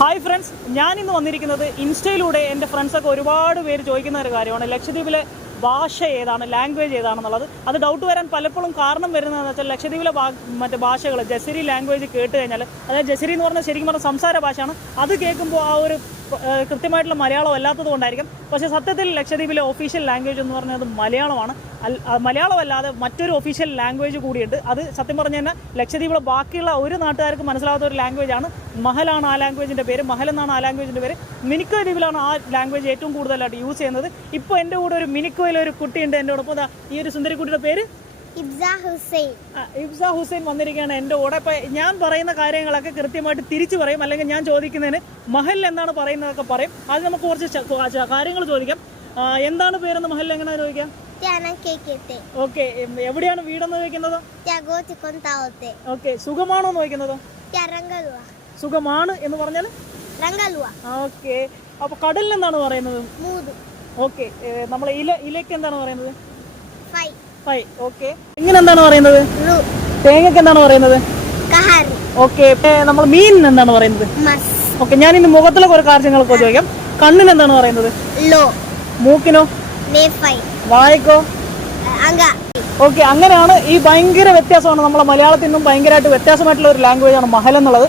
Hi friends ഞാൻ ഇന്ന് വന്നിരിക്കുന്നത് ഇൻസ്റ്റയിലൂടെ എന്റെ ഫ്രണ്ട്സൊക്കെ ഒരുപാട് പേര് ചോദിക്കുന്ന ഒരു കാര്യമാണ്. ലക്ഷദ്വീപിലെ ഭാഷ ഏതാണ്? ലാംഗ്വേജ് ഏതാണെന്നുള്ളത്. അത് ഡൗട്ട് വരാൻ പലപ്പോഴും കാരണം വരുന്നതെന്ന് വെച്ചാൽ ലക്ഷദ്വീപിലെ മറ്റേ ഭാഷകൾ ജസരി ലാംഗ്വേജ് കേട്ട് കഴിഞ്ഞാൽ അതായത് ജസരി എന്ന് പറഞ്ഞാൽ ശരിക്കും പറഞ്ഞാൽ സംസാര ഭാഷയാണ്. അത് കേൾക്കുമ്പോൾ ആ ഒരു കൃത്യമായിട്ടുള്ള മലയാളം അല്ലാത്തത് കൊണ്ടായിരിക്കും. പക്ഷേ സത്യത്തിൽ ലക്ഷദ്വീപിലെ ഒഫീഷ്യൽ ലാംഗ്വേജ് എന്ന് പറഞ്ഞത് മലയാളമാണ്. മലയാളമല്ലാതെ മറ്റൊരു ഒഫീഷ്യൽ ലാംഗ്വേജ് കൂടിയുണ്ട്. അത് സത്യം പറഞ്ഞു കഴിഞ്ഞാൽ ലക്ഷദ്വീപിലെ ബാക്കിയുള്ള ഒരു നാട്ടുകാർക്ക് മനസ്സിലാകാത്ത ഒരു ലാംഗ്വേജ് ആണ് മഹലാണ് ആ ലാംഗ്വേജിന്റെ പേര്. മഹൽ എന്നാണ് ആ ലാംഗ്വേജിന്റെ പേര്. മിനിക്കോ ആ ലാംഗ്വേജ് ഏറ്റവും കൂടുതലായിട്ട് യൂസ് ചെയ്യുന്നത്. ഇപ്പോൾ എന്റെ കൂടെ ഒരു മിനിക്കോയിലൊരു കുട്ടിയുണ്ട്. എന്റെ കൂടെ ഈ ഒരു സുന്ദരി കുട്ടിയുടെ പേര് ഇബ്സ ഹുസൈൻ. വന്നിരിക്കുകയാണ്. എന്റെ കൂടെ ഇപ്പം ഞാൻ പറയുന്ന കാര്യങ്ങളൊക്കെ കൃത്യമായിട്ട് തിരിച്ചു പറയും. അല്ലെങ്കിൽ ഞാൻ ചോദിക്കുന്നതിന് മഹൽ എന്താണ് പറയുന്നതൊക്കെ പറയും. അത് നമുക്ക് കുറച്ച് കാര്യങ്ങൾ ചോദിക്കാം. എന്താണ് പേരെന്ന് മഹൽ എങ്ങനെ ചോദിക്കാം ഓക്കെ എവിടെയാണ് വീടെന്ന് ചോദിക്കുന്നത്? ഓക്കെ സുഖമാണോ എന്ന് ചോദിക്കുന്നത്? സുഖമാണ് എന്ന് പറഞ്ഞാൽ ഓക്കെ. അപ്പൊ കടലിന് എന്താണ് പറയുന്നത്? ഓക്കെ നമ്മളെ ഇല ഇലക്ക് എന്താണ് പറയുന്നത്? ഫൈ ഓക്കെ ഇങ്ങനെ എന്താണ് പറയുന്നത്? തേങ്ങക്ക് എന്താണ് പറയുന്നത്? ഓക്കെ നമ്മൾ മീൻ എന്താണ് പറയുന്നത്? ഓക്കെ ഞാൻ ഇന്ന് മുഖത്തിലെ കുറെ കാര്യങ്ങളൊക്കെ ചോദിക്കാം. കണ്ണിന് എന്താണ് പറയുന്നത്? മൂക്കിനോ? വായക്കോ? ഓക്കെ അങ്ങനെയാണ് ഈ ഭയങ്കര വ്യത്യാസമാണ് നമ്മളെ മലയാളത്തിൽ നിന്നും ഭയങ്കരമായിട്ട് വ്യത്യാസമായിട്ടുള്ള ഒരു ലാംഗ്വേജ് ആണ് മഹൽ എന്നുള്ളത്.